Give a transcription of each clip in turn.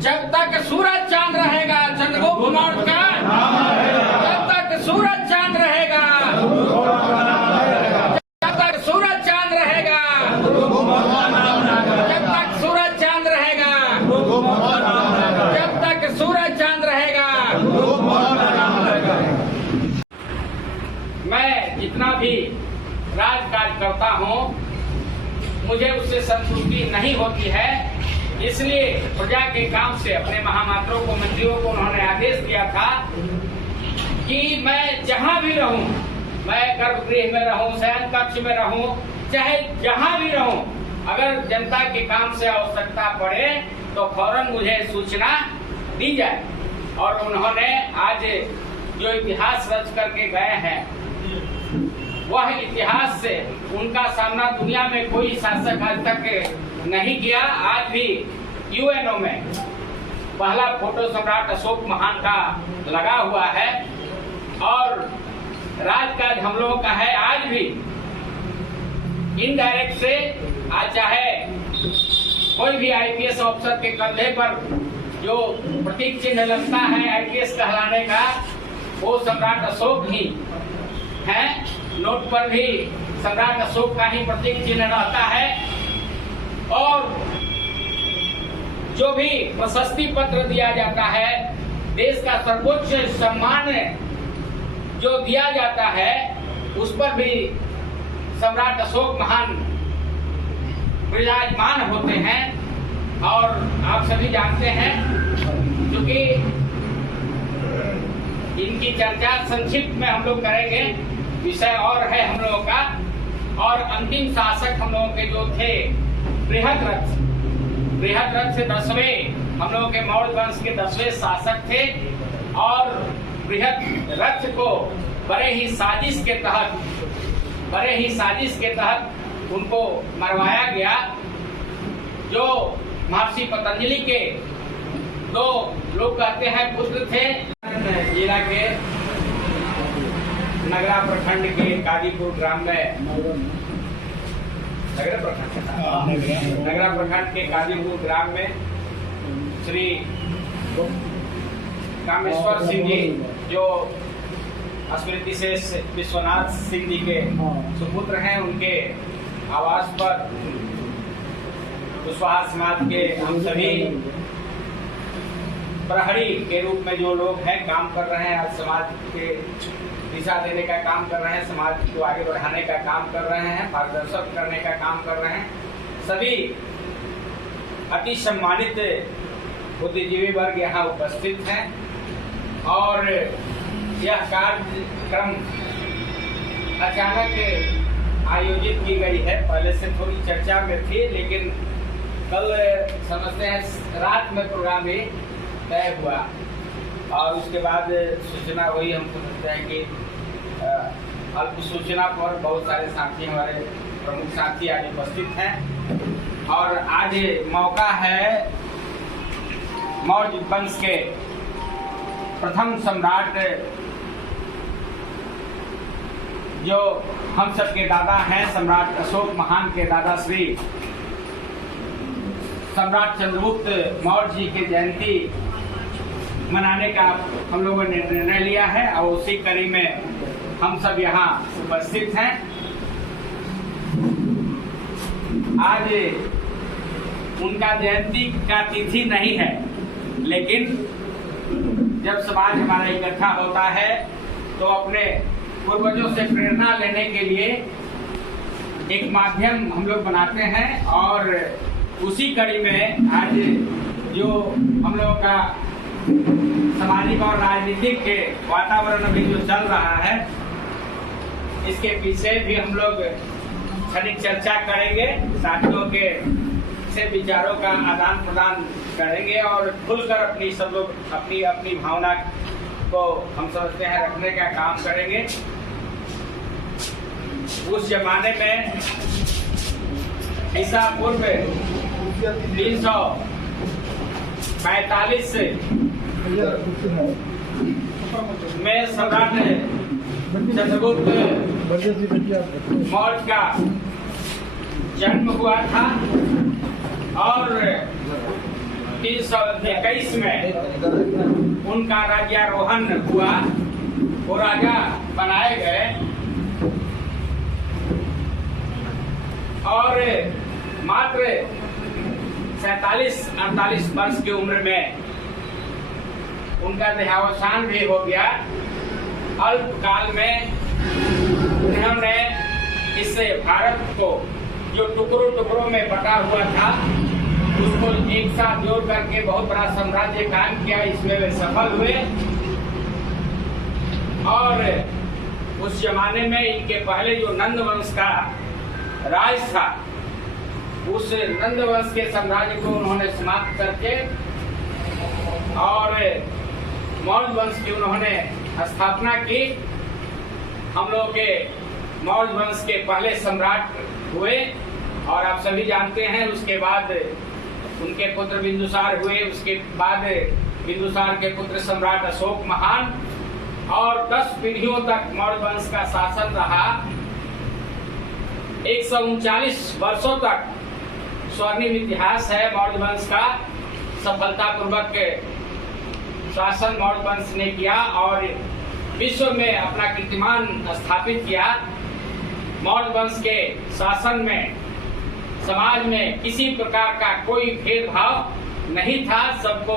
जब तक सूरज चांद रहेगा चंद्रगुप्त मौर्य का, जब तक सूरज चांद रहेगा, जब तक सूरज चांद रहेगा, जब तक सूरज चांद रहेगा, जब तक सूरज चांद रहेगा, मैं जितना भी राजकाज करता हूँ मुझे उससे संतुष्टि नहीं होती है। इसलिए प्रजा के काम से अपने महामात्रों को, मंत्रियों को उन्होंने आदेश दिया था कि मैं जहां भी रहूं, मैं गर्भगृह में रहूं, शयन कक्ष में रहूं, चाहे जहां भी रहूं, अगर जनता के काम से आवश्यकता पड़े तो फौरन मुझे सूचना दी जाए। और उन्होंने आज जो इतिहास रच करके गए हैं वह इतिहास से उनका सामना दुनिया में कोई शासक आज तक नहीं किया। आज भी यूएनओ में पहला फोटो सम्राट अशोक महान का लगा हुआ है और राजकाज हम लोगों का है। आज भी इनडायरेक्ट से आज चाहे कोई भी आईपीएस अफसर के कंधे पर जो प्रतीक चिन्ह लगता है आईपीएस कहलाने का, वो सम्राट अशोक ही है। नोट पर भी सम्राट अशोक का ही प्रतीक चिन्ह रहता है। और जो भी प्रशस्ति पत्र दिया जाता है, देश का सर्वोच्च सम्मान जो दिया जाता है, उस पर भी सम्राट अशोक महान विराजमान होते हैं। और आप सभी जानते हैं क्योंकि इनकी चर्चा संक्षिप्त में हम लोग करेंगे, विषय और है हम लोगों का। और अंतिम शासक हम लोगों के जो थे बृहद्रथ से 10वें, हम लोगों के मौर्य वंश के 10वें शासक थे। और बृहद्रथ को बड़े ही साजिश के तहत उनको मरवाया गया। जो महर्षि पतंजलि के दो लोग कहते हैं पुत्र थे। जिला के नगरा प्रखंड के कादीपुर ग्राम में, नगरा प्रखंड के कादीपुर ग्राम में श्री कामेश्वर सिंह जी, जो स्मृति से विश्वनाथ सिंह जी के सुपुत्र हैं, उनके आवास पर कुशवाहा समाज के हम सभी प्रहरी के रूप में जो लोग हैं काम कर रहे हैं। आज समाज के दिशा देने का काम कर रहे हैं, समाज को आगे बढ़ाने का काम कर रहे हैं, मार्गदर्शन करने का काम कर रहे हैं। सभी अति सम्मानित बुद्धिजीवी वर्ग यहाँ उपस्थित हैं। और यह कार्यक्रम अचानक आयोजित की गई है। पहले से थोड़ी चर्चा में थी, लेकिन कल समझते हैं रात में प्रोग्राम भी तय हुआ और उसके बाद सूचना हुई। हम समझते हैं कि अल्प सूचना पर बहुत सारे साथी, हमारे प्रमुख साथी आज उपस्थित हैं। और आज मौका है मौर्य वंश के प्रथम सम्राट, जो हम सबके दादा हैं, सम्राट अशोक महान के दादा श्री सम्राट चंद्रगुप्त मौर्य जी की जयंती मनाने का हम लोगों ने निर्णय लिया है। और उसी कड़ी में हम सब यहाँ उपस्थित हैं। आज उनका जयंती का तिथि नहीं है, लेकिन जब समाज हमारा इकट्ठा होता है तो अपने पूर्वजों से प्रेरणा लेने के लिए एक माध्यम हम लोग बनाते हैं। और उसी कड़ी में आज जो हम लोगों का सामाजिक और राजनीतिक वातावरण अभी जो चल रहा है, इसके पीछे भी हम लोग क्षणिक चर्चा करेंगे, साथियों के से विचारों का आदान प्रदान करेंगे और खुलकर अपनी सब लोग अपनी अपनी भावना को हम समझते हैं रखने का काम करेंगे। उस जमाने में ईसा पूर्व 345 में सम्राट चंद्रगुप्त मौर्य का जन्म हुआ था और 321 में उनका राज्यारोहण हुआ, वो राजा बनाए गए और मात्र 47-48 वर्ष की उम्र में उनका देहावसान भी हो गया। अल्पकाल में उन्होंने इस भारत को जो टुकड़ों टुकड़ों में बटा हुआ था उसको एक साथ जोड़ करके बहुत बड़ा साम्राज्य कायम किया। इसमें वे सफल हुए और उस जमाने में इनके पहले जो नंद वंश का राज था, उस नंद वंश के साम्राज्य को उन्होंने समाप्त करके और मौर्य वंश की उन्होंने स्थापना की। हम लोग के मौर्य वंश के पहले सम्राट हुए और आप सभी जानते हैं उसके बाद उनके पुत्र बिंदुसार हुए, उसके बाद बिंदुसार के पुत्र सम्राट अशोक महान और 10 पीढ़ियों तक मौर्य वंश का शासन रहा। 139 वर्षों तक स्वर्णिम इतिहास है मौर्य वंश का। सफलतापूर्वक शासन मौर्य वंश ने किया और विश्व में अपना कीर्तिमान स्थापित किया। मौर्य वंश के शासन में समाज में किसी प्रकार का कोई भेदभाव नहीं था, सबको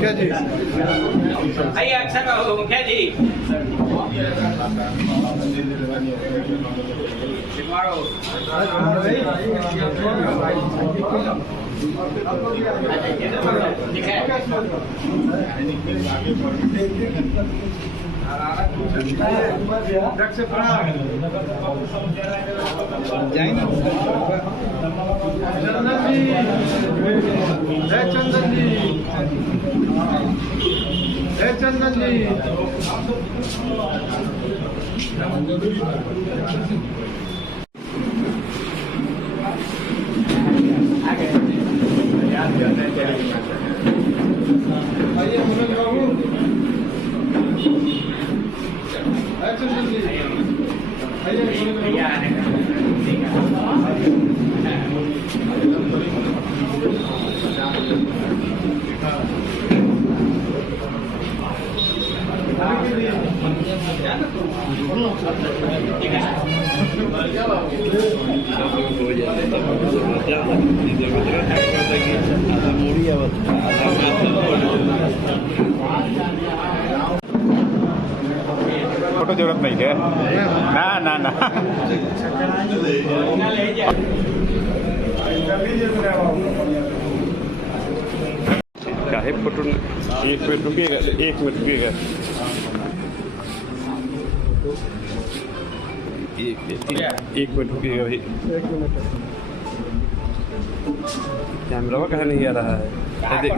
क्या जी आइए अच्छा कहो मुखिया जी। चंदन जी, चंदन जी, फोटो जरूरत नहीं है ना ना ना क्या है फोटो। एक मिनट रुकिएगा, एक मिनट रुकिएगा। एक मिनट रुकिएगा भाई। कैमरा कहाँ नहीं आ रहा है? देख